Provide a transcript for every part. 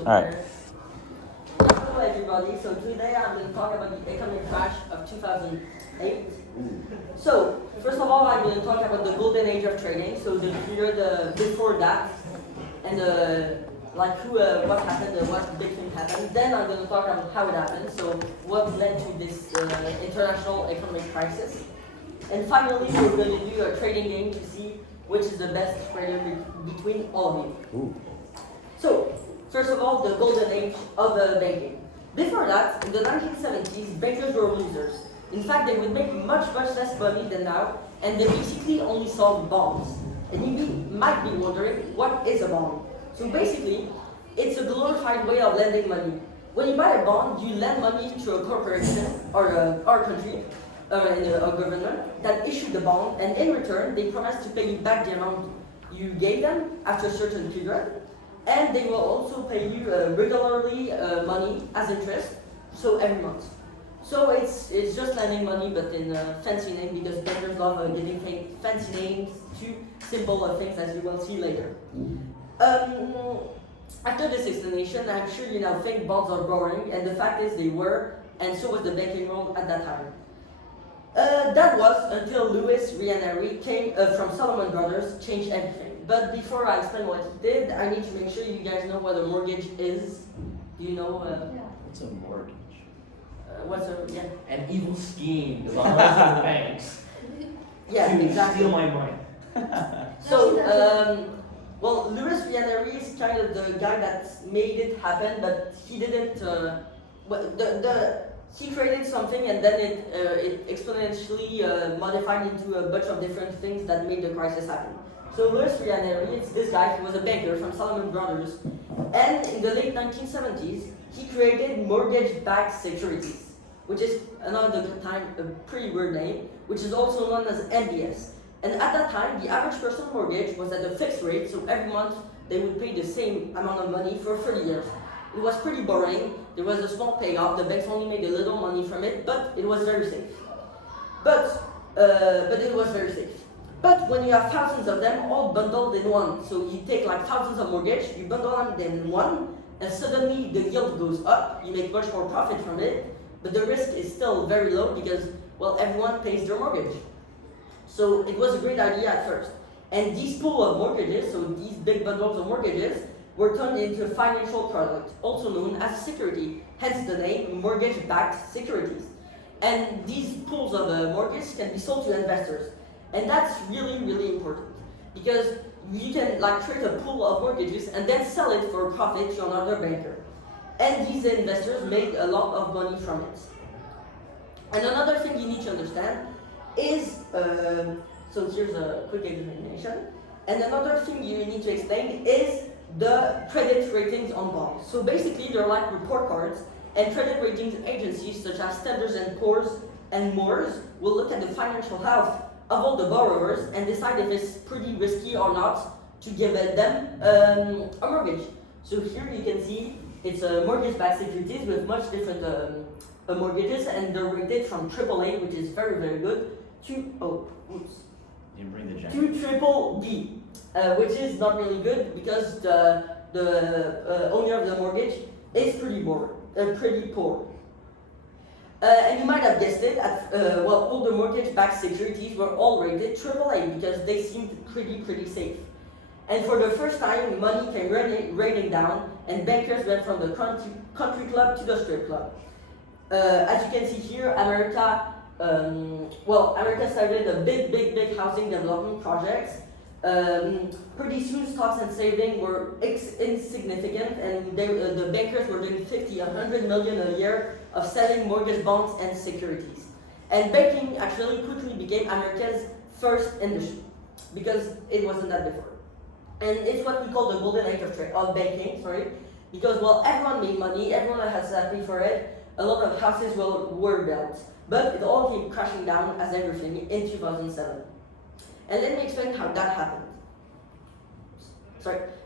Alright. Hello everybody, so today I'm going to talk about the economic crash of 2008. So, first of all, I'm going to talk about the golden age of trading, so the period before that, and what happened, what big thing happened. Then I'm going to talk about how it happened, so what led to this international economic crisis. And finally, we're going to do a trading game to see which is the best trader between all of you. Ooh. So, first of all, the golden age of banking. Before that, in the 1970s, bankers were losers. In fact, they would make much less money than now, and they basically only sold bonds. And you might be wondering, what is a bond? So basically, it's a glorified way of lending money. When you buy a bond, you lend money to a corporation or a country, a government that issued the bond, and in return, they promise to pay you back the amount you gave them after a certain period. And they will also pay you regularly money as interest, so every month. So it's just lending money, but in a fancy name, because bankers love giving fancy names to simple things, as you will see later. After this explanation, I'm sure you now think bonds are boring, and the fact is they were, and so was the banking world at that time. That was until Louis Rianeri came from Solomon Brothers, changed everything. But before I explain what he did, I need to make sure you guys know what a mortgage is. Do you know? What's a mortgage? An evil scheme devised by the banks to exactly. steal my money. So, Louis Rianeri is kind of the guy that made it happen, but he didn't. He created something and then it exponentially modified into a bunch of different things that made the crisis happen. So Louis Rianeri, it's this guy, he was a banker from Solomon Brothers, and in the late 1970s, he created mortgage-backed securities, which is another time a pretty weird name, which is also known as MBS. And at that time, the average personal mortgage was at a fixed rate, so every month they would pay the same amount of money for 30 years. It was pretty boring, there was a small payoff, the banks only made a little money from it, but it was very safe. But it was very safe. But when you have thousands of them all bundled in one, so you take like thousands of mortgage, you bundle them in one, and suddenly the yield goes up, you make much more profit from it, but the risk is still very low because, well, everyone pays their mortgage. So it was a great idea at first. And these pool of mortgages, so these big bundles of mortgages, were turned into a financial product, also known as a security, hence the name mortgage-backed securities. And these pools of mortgages can be sold to investors. And that's really important, because you can create a pool of mortgages and then sell it for a profit to another banker. And these investors made a lot of money from it. And another thing you need to understand is, so here's a quick explanation. And another thing you need to explain is the credit ratings on bonds. So basically, they're like report cards, and credit ratings agencies such as Standard & Poor's and Moore's will look at the financial health of all the borrowers and decide if it's pretty risky or not to give them a mortgage. So here you can see it's a mortgage-backed securities with much different mortgages, and they're rated from AAA, which is very good, to triple B, which is not really good because the owner of the mortgage is pretty poor. And you might have guessed it, all the mortgage-backed securities were all rated AAA because they seemed pretty safe. And for the first time, money came raining down, and bankers went from the country club to the strip club. As you can see here, America started a big housing development projects. Pretty soon, stocks and savings were insignificant, and the bankers were doing 100 million a year of selling mortgage bonds and securities. And banking actually quickly became America's first industry, because it wasn't that before. And it's what we call the golden age of banking, because everyone made money, everyone was happy for it, a lot of houses were built, but it all came crashing down as everything in 2007. And let me explain how that happened.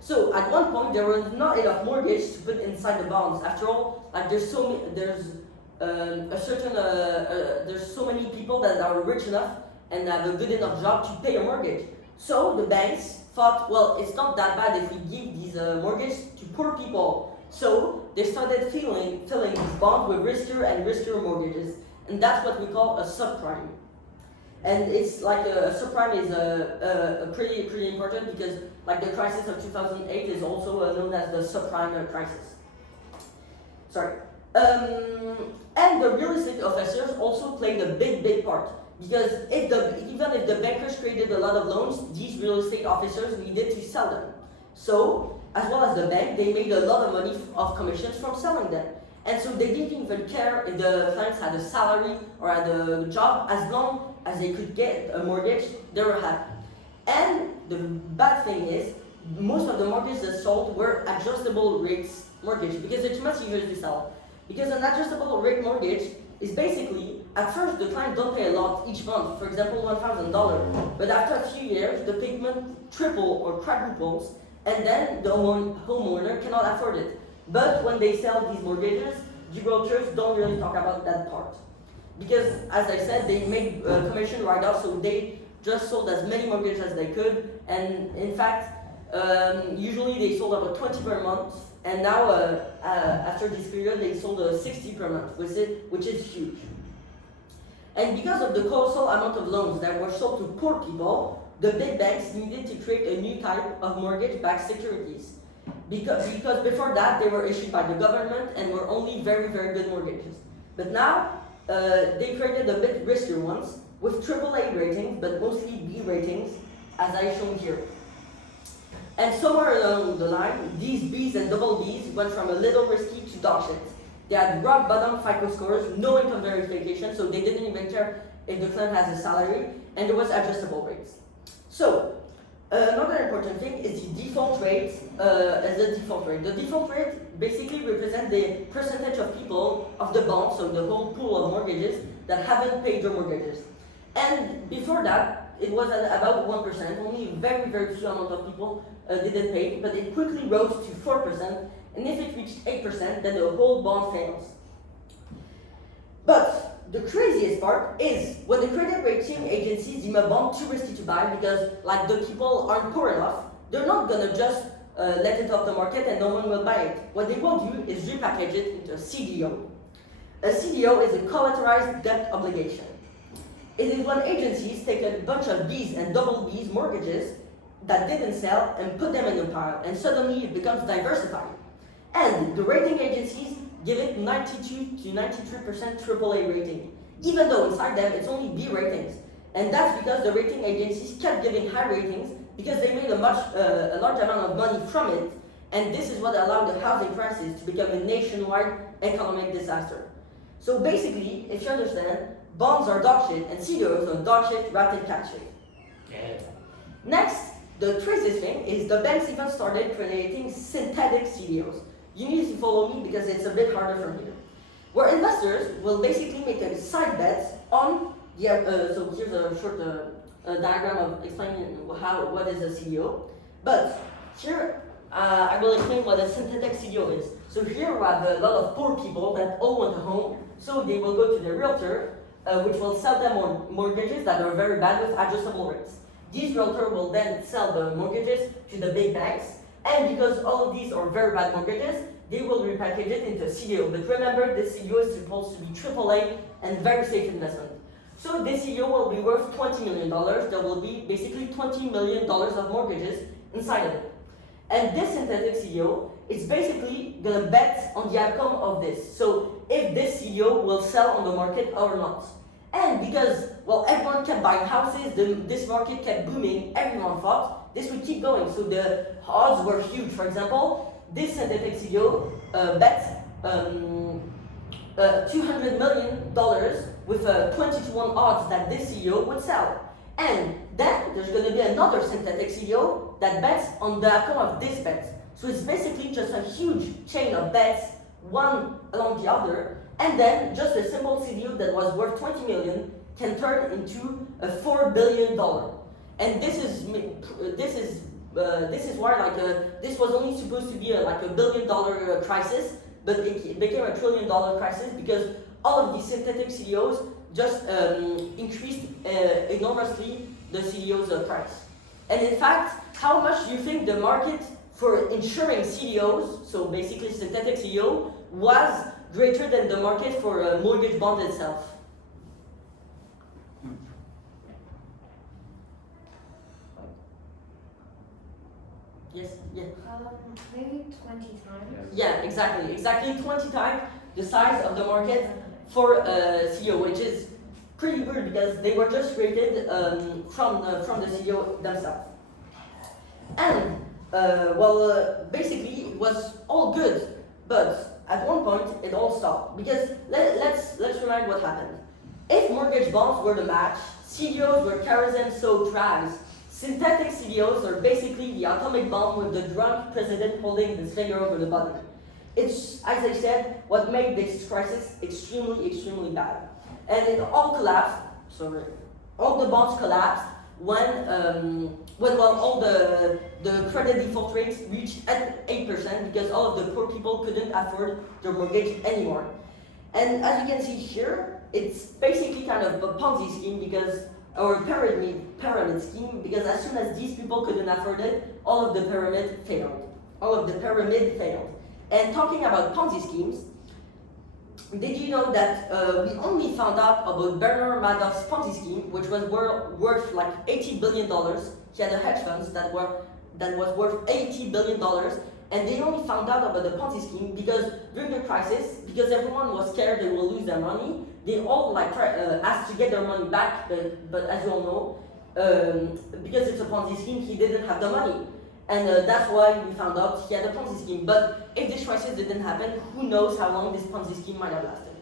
So at one point there was not enough mortgage to put inside the bonds. After all, there's so many people that are rich enough and have a good enough job to pay a mortgage. So the banks thought, well, it's not that bad if we give these mortgages to poor people So they started filling these bonds with riskier and riskier mortgages, and that's what we call a subprime. And it's like a subprime is a pretty important because like the crisis of 2008 is also known as the subprime crisis. Sorry. And the real estate officers also played a big part because even if the bankers created a lot of loans, these real estate officers needed to sell them. So, as well as the bank, they made a lot of money of commissions from selling them. And so they didn't even care if the clients had a salary or had a job, as long as they could get a mortgage, they were happy. And the bad thing is, most of the mortgages that sold were adjustable rates mortgage because it's much easier to sell. Because an adjustable rate mortgage is basically, at first the client don't pay a lot each month, for example $1,000, but after a few years the payment triple or quadruples, and then the homeowner cannot afford it. But when they sell these mortgages, the realtors don't really talk about that part. Because, as I said, they make commission write-offs, so they just sold as many mortgages as they could, and in fact, usually they sold about 20 per month, and now after this period they sold 60 per month, which is huge. And because of the colossal amount of loans that were sold to poor people, the big banks needed to create a new type of mortgage-backed securities. Because before that they were issued by the government and were only very good mortgages. But now they created a bit riskier ones with AAA ratings, but mostly B ratings, as I shown here. And somewhere along the line, these Bs and double Bs went from a little risky to dog shit. They had rock bottom FICO scores, no income verification, so they didn't even care if the client has a salary, and there was adjustable rates. So, another important thing is the default rate. The default rate basically represents the percentage of people of the bond, so the whole pool of mortgages, that haven't paid their mortgages. And before that, it was at about 1%, only a very few amount of people didn't pay, but it quickly rose to 4%, and if it reached 8%, then the whole bond fails. But the craziest part is when the credit rating agencies deem a bond too risky to buy because like the people aren't poor enough, they're not gonna just let it off the market and no one will buy it. What they will do is repackage it into a CDO. A CDO is a collateralized debt obligation. It is when agencies take a bunch of Bs and double Bs mortgages that didn't sell and put them in a pile, and suddenly it becomes diversified. And the rating agencies give it 92 to 93% AAA rating, even though inside them it's only B ratings. And that's because the rating agencies kept giving high ratings because they made a large amount of money from it, and this is what allowed the housing crisis to become a nationwide economic disaster. So basically, if you understand, bonds are dog shit and CDOs are dog shit wrapped in cat shit. Yeah. Next, the craziest thing is the banks even started creating synthetic CDOs. You need to follow me because it's a bit harder from here. Where investors will basically make a side bet on the, so here's a short diagram of explaining what is a CDO. But here, I will explain what a synthetic CDO is. So here we have a lot of poor people that all want a home, so they will go to the realtor, which will sell them mortgages that are very bad with adjustable rates. These realtor will then sell the mortgages to the big banks, and because all of these are very bad mortgages, they will repackage it into a CDO. But remember, this CDO is supposed to be AAA and very safe investment. So this CDO will be worth $20 million. There will be basically $20 million of mortgages inside of it. And this synthetic CDO is basically going to bet on the outcome of this. So if this CDO will sell on the market or not. And because, well, everyone kept buying houses, this market kept booming, everyone thought this would keep going. So the odds were huge. For example, this synthetic CDO bet $200 million with a 20-to-1 odds that this CDO would sell. And then there's going to be another synthetic CDO that bets on the outcome of this bet. So it's basically just a huge chain of bets, one along the other, and then just a simple CDO that was worth 20 million can turn into a $4 billion. And this is why this was only supposed to be like $1 billion crisis, but it became $1 trillion crisis because all of these synthetic CDOs just increased enormously the CDO's price. And in fact, how much do you think the market for insuring CDOs, so basically synthetic CDO, was greater than the market for a mortgage bond itself. Yes, yeah. Maybe 20 times. Yeah, exactly 20 times the size of the market for CEO, which is pretty weird because they were just created from the CEO themselves. And basically it was all good, but at one point it all stopped because let's remind what happened. If mortgage bonds were the match, CDOs were kerosene-soaked rags. Synthetic CDOs are basically the atomic bomb with the drunk president holding his finger over the button. It's, as I said, what made this crisis extremely bad. And it all collapsed, all the bonds collapsed when all the credit default rates reached at 8% because all of the poor people couldn't afford their mortgage anymore. And as you can see here, it's basically kind of a Ponzi scheme because or pyramid scheme, because as soon as these people couldn't afford it, all of the pyramid failed. And talking about Ponzi schemes, did you know that we only found out about Bernard Madoff's Ponzi scheme, which was worth like $80 billion. He had a hedge fund that was worth $80 billion, and they only found out about the Ponzi scheme because during the crisis, because everyone was scared they will lose their money, they all asked to get their money back, but as you all know, because it's a Ponzi scheme, he didn't have the money. And that's why we found out he had a Ponzi scheme. But if this crisis didn't happen, who knows how long this Ponzi scheme might have lasted.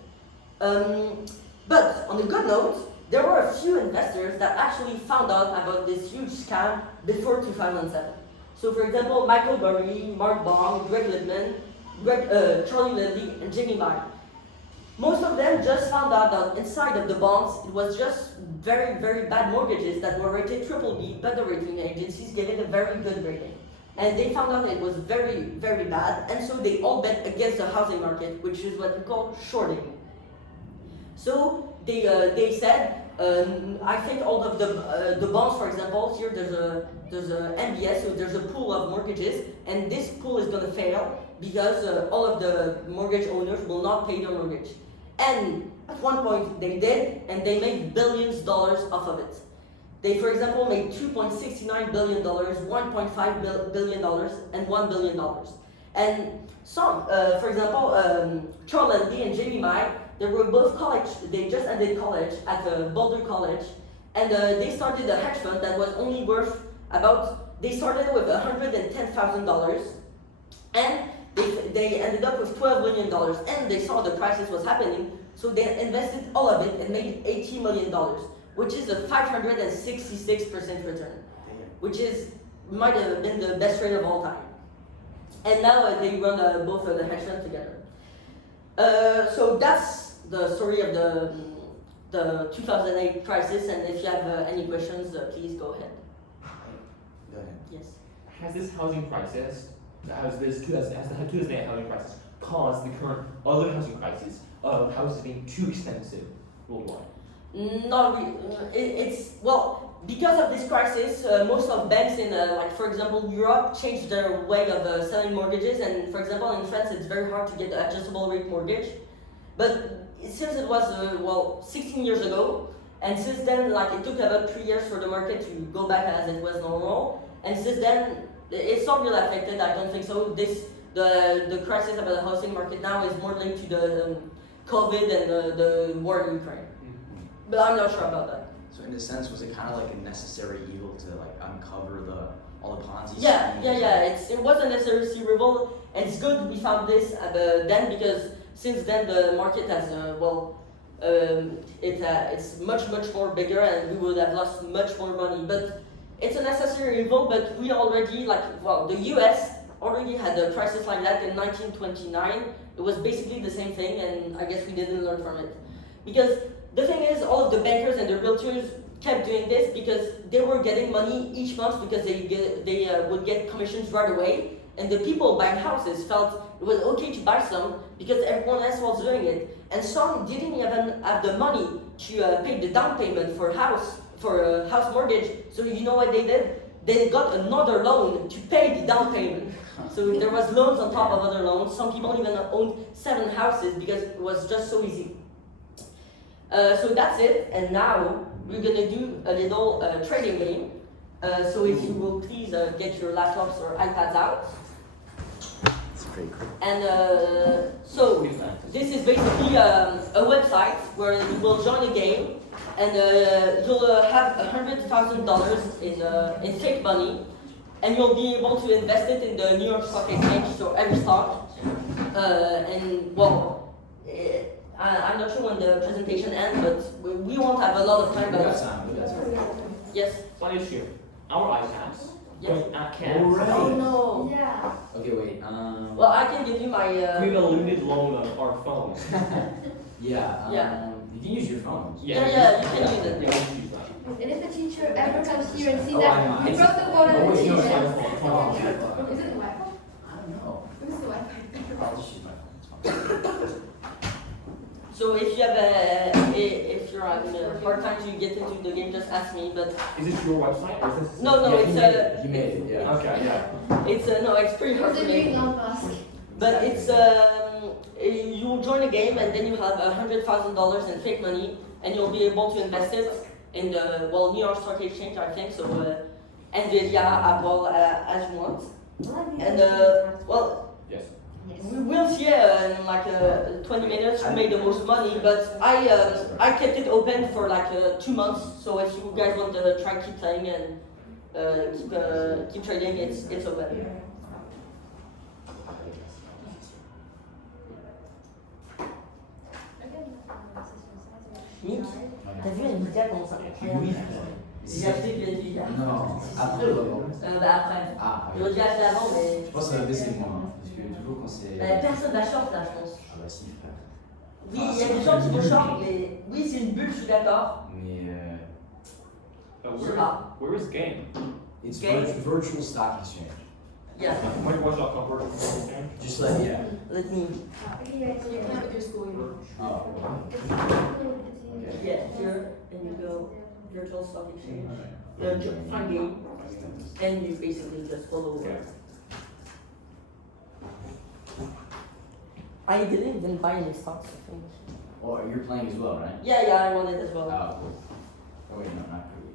But on a good note, there were a few investors that actually found out about this huge scam before 2007. So for example, Michael Burry, Mark Baum, Greg Littman, Charlie Lindley, and Jimmy Mai. Most of them just found out that inside of the bonds, it was just very bad mortgages that were rated BBB, but the rating agencies gave it a very good rating. And they found out it was very bad, and so they all bet against the housing market, which is what we call shorting. So they said, I think all of the bonds, for example, here there's a MBS, so there's a pool of mortgages, and this pool is going to fail because all of the mortgage owners will not pay their mortgage. And at one point they did, and they made billions dollars off of it. They, for example, made $2.69 billion, $1.5 billion, and $1 billion. And some, for example, Charles Lindley and Jamie Mai, they were both college, they just ended college at Boulder College, and they started a hedge fund that was only worth they started with $110,000, and they ended up with $12 million, and they saw the crisis was happening, so they invested all of it and made $80 million, which is a 566% return, which might have been the best rate of all time. And now they run both of the hedge funds together. So that's the story of the 2008 crisis, and if you have any questions, please go ahead. Go ahead. Yes. Has this housing crisis, has the 2008 housing crisis caused the current other housing crisis of houses being too expensive worldwide? Not really. Because of this crisis, most of banks in, for example, Europe changed their way of selling mortgages, and for example, in France, it's very hard to get an adjustable rate mortgage. But since it was 16 years ago, and since then, it took about 3 years for the market to go back as it was normal, and since then, it's not really affected. I don't think so. The crisis about the housing market now is more linked to the COVID and the war in Ukraine. But I'm not sure about that. So in a sense, was it kind of like a necessary evil to uncover all the Ponzi schemes? Yeah. It was a necessary evil, and it's good we found this then, because since then the market has it's much more bigger, and we would have lost much more money. But it's a necessary evil. But we already the U.S. already had a crisis like that in 1929. It was basically the same thing, and I guess we didn't learn from it, because the thing is, all of the bankers and the realtors kept doing this because they were getting money each month because they would get commissions right away, and the people buying houses felt it was okay to buy some because everyone else was doing it, and some didn't even have the money to pay the down payment for a house mortgage. So you know what they did? they got another loan to pay the down payment. So there was loans on top of other loans. Some people even owned 7 houses because it was just so easy. So that's it, and now we're gonna do a little trading game. So if you will please get your laptops or iPads out. It's pretty cool. And so this is basically a website where you will join a game, and you'll have $100,000 in fake money, and you'll be able to invest it in the New York Stock Exchange, so every stock. And well, I'm not sure when the presentation ends, but we won't have a lot of time. We got But time, we got time. yes. One issue. Our iPads Yes. point at cans. Alright. Oh no. Yeah. Okay, wait, Well, I can give you my. We have a limited loan on our phones. yeah, Yeah. you can use your phone. Yeah, you can use it. Yeah, we can use that. And if the teacher ever comes here and sees Oh, I know. that you broke the code Oh, of the wait, no, it's teacher. my phone. Is it the Wi-Fi? I don't know. Who's the Wi-Fi? I'll just use my phone. It's fine. So if you have if you're having a hard time to get into the game, just ask me. But Is this your website or is this? no, Yeah, it's he made it, yeah. Okay, yeah. it's no, it's pretty hard Who's to the make. big long mask? But it's you join a game and then you have $100,000 in fake money, and you'll be able to invest it in the New York Stock Exchange, I think. So Nvidia, Apple, as you want. And well. Yes. We will see in like 20 minutes who made the most money, but I kept it open for like 2 months. So if you guys want to try keep playing and keep trading, it's open. Nick, t'as vu Nvidia comment ça incroyable? Oui. J'ai acheté de Nvidia. Non, après le rebond. Bah après. Ah, J'aurais dû acheter avant, mais Je pense que ça va baisser moins, hein, parce que toujours quand c'est. personne n'a short là, je pense. Ah bah si, frère. Oui, il y a des gens qui vont short, mais oui, c'est une bulle, je suis d'accord. Mais But Je sais pas. where is game? it's Okay. virtual stock exchange. Yeah. Watch.com virtual exchange. Just like, yeah. Let me. So you can't with your school, you know. Oh, wow. Yeah, here, and you go virtual stock exchange, find game, and you basically just follow Okay. it. I didn't even buy any stocks, I think. Oh, you're playing as well, right? Yeah, I won it as well. Oh, cool. Oh wait, no, not really.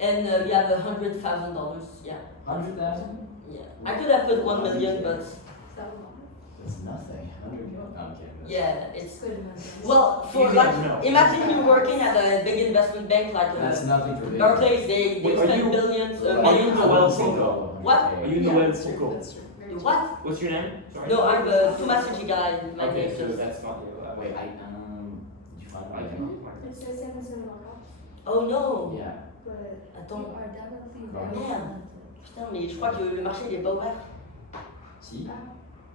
And you have $100,000, yeah. 100,000? Yeah. I could have put 1 million, but That's nothing. 100. Oh, okay. yeah, it's. Good enough. Well, for Easy like, to know. imagine you working at a big investment bank like That's nothing for big. Barclays, they Wait, are spend you- billions, are you millions the of Wells dollars. Fargo? What? Are you in the Yeah. web circle? That's true. Very true. What? What's your name? Sorry. No, I'm Thomas Etchegaray, my Okay, name so is. that's not the Wait, did you find I my can. name? It says 7 o'clock, Oh no! Yeah. but Attends. you are definitely Oh, very merde. Putain, mais je crois que le marché il est pas ouvert. Si,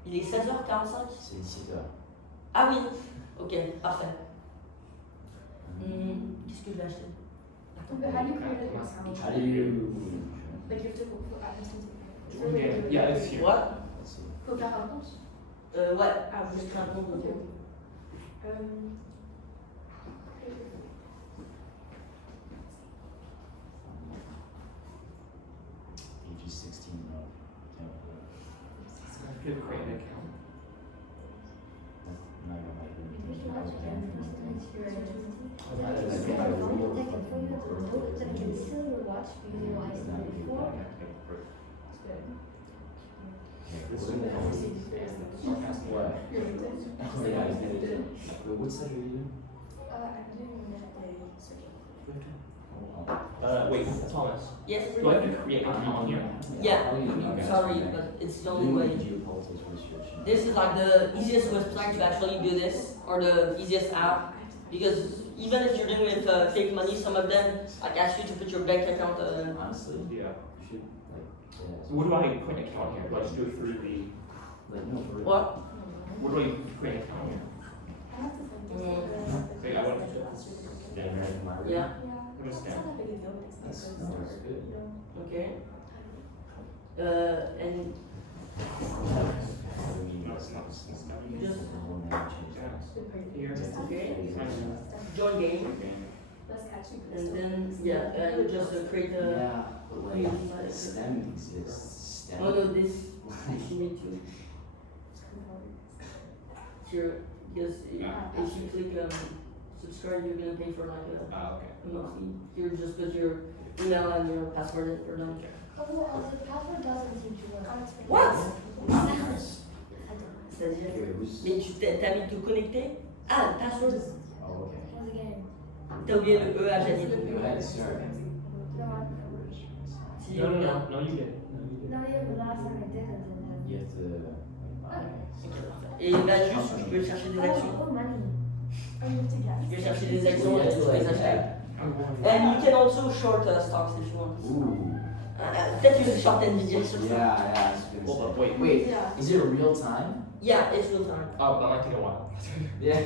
Il est 16h45. c'est 17h. Ah oui! Ok, parfait. Qu'est-ce que je vais acheter? But how do you create an account? How do you. Like you have to put advertising. Okay, yeah, it's here. What? Let's see. Faut faire un compte. Ouais, ah, juste un compte. ok. Page 16. No. I could create an account. No, no, I didn't. If you want to get What? Oh, yeah, I did it. Wait, what's that you're doing? Wait, Thomas. Yes? Do I have to create an account on here? Yeah. Okay. Sorry, but it's the only way. Geopolitics research. This is like the easiest website to actually do this, or the easiest app. Because even if you're doing with fake money, some of them like ask you to put your bank account. Honestly, Yeah. you should like. Yeah. So where do I create an account here? Do I just do it through the? Like no, for real. What? Where do I create an account here? Okay, I want to. Yeah, American Library. Yeah. Understand. That's good. Okay. And No, it's not. It's not. you just Here. okay. And Join game, okay. and then yeah, you just create a. Yeah, like STEM exists. STEM. Oh no, this you need to. Here, because if you click subscribe, you're gonna pay for like Okay. a monthly. You just put your email and your password in for them. Oh, well, the password doesn't seem to work. What? I C'est-à-dire, Okay, who's? mais tu t'as mis te connecter. Ah, le password. Oh, okay. don't. Again. T'as oublié le E à Janine. Go ahead, start. No, Si- No, no, no, no, you did. No, you did. no, yeah, the last time I did it, and then. You have to. Et là juste, tu peux chercher des actions. Oh, money. Oh, you have to guess. Tu peux chercher des So actions you et have tu to peux les like acheter. that. And you can also short stocks if you want. Ooh. Peut-être que short Nvidia sur ça. Yeah, I was gonna Hold say. up, wait. Wait, Yeah. is it real time? Yeah, it's real time. Oh, that might take a while. Yeah.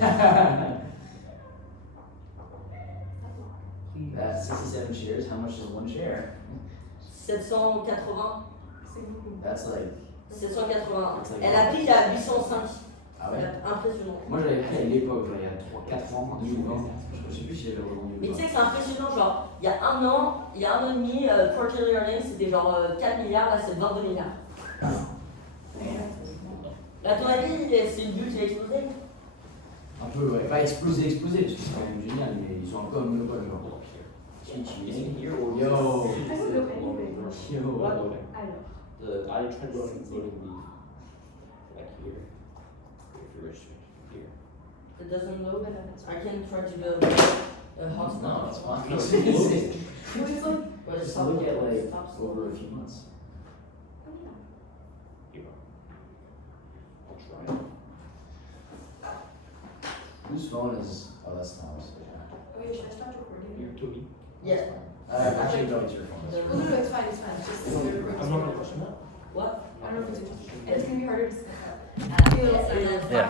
That's 67 shares. How much is one share? 780. C'est beaucoup. That's like. 780. Elle a pris à 805. Ah ouais? Impressionnant. Moi j'avais pris à l'époque, genre il y a 3-4 ans, 2020. Je sais plus si j'avais revendu Mais ou tu sais pas. que c'est impressionnant, genre, il y a un an et demi, quarterly earnings, c'était genre 4 milliards, là c'est 22 milliards. À ton avis, c'est le but qui a explosé? Un peu, ouais. Pas exploser, parce que c'est quand même génial, mais ils sont un peu un monopole, genre. Is it here or Yo. I don't know anyway. Yo. Loading. I know. I tried loading the like here. If you're registering here. It doesn't load. But then it's I can try to go hot No, it's fine. No, It's it's loading. What is it? But Just stop- look at like stop- over a few months. Oh, yeah. Here. I'll try. Whose phone is? Oh, that's Tom's. Oh, yeah, should I start recording? Here, Toby. Yeah. Actually, no, it's your phone. Yeah. Oh, no, it's fine, it's fine. It's just it's very I'm not gonna question that. What? I don't know if it's. It's gonna be harder to set up. Yeah.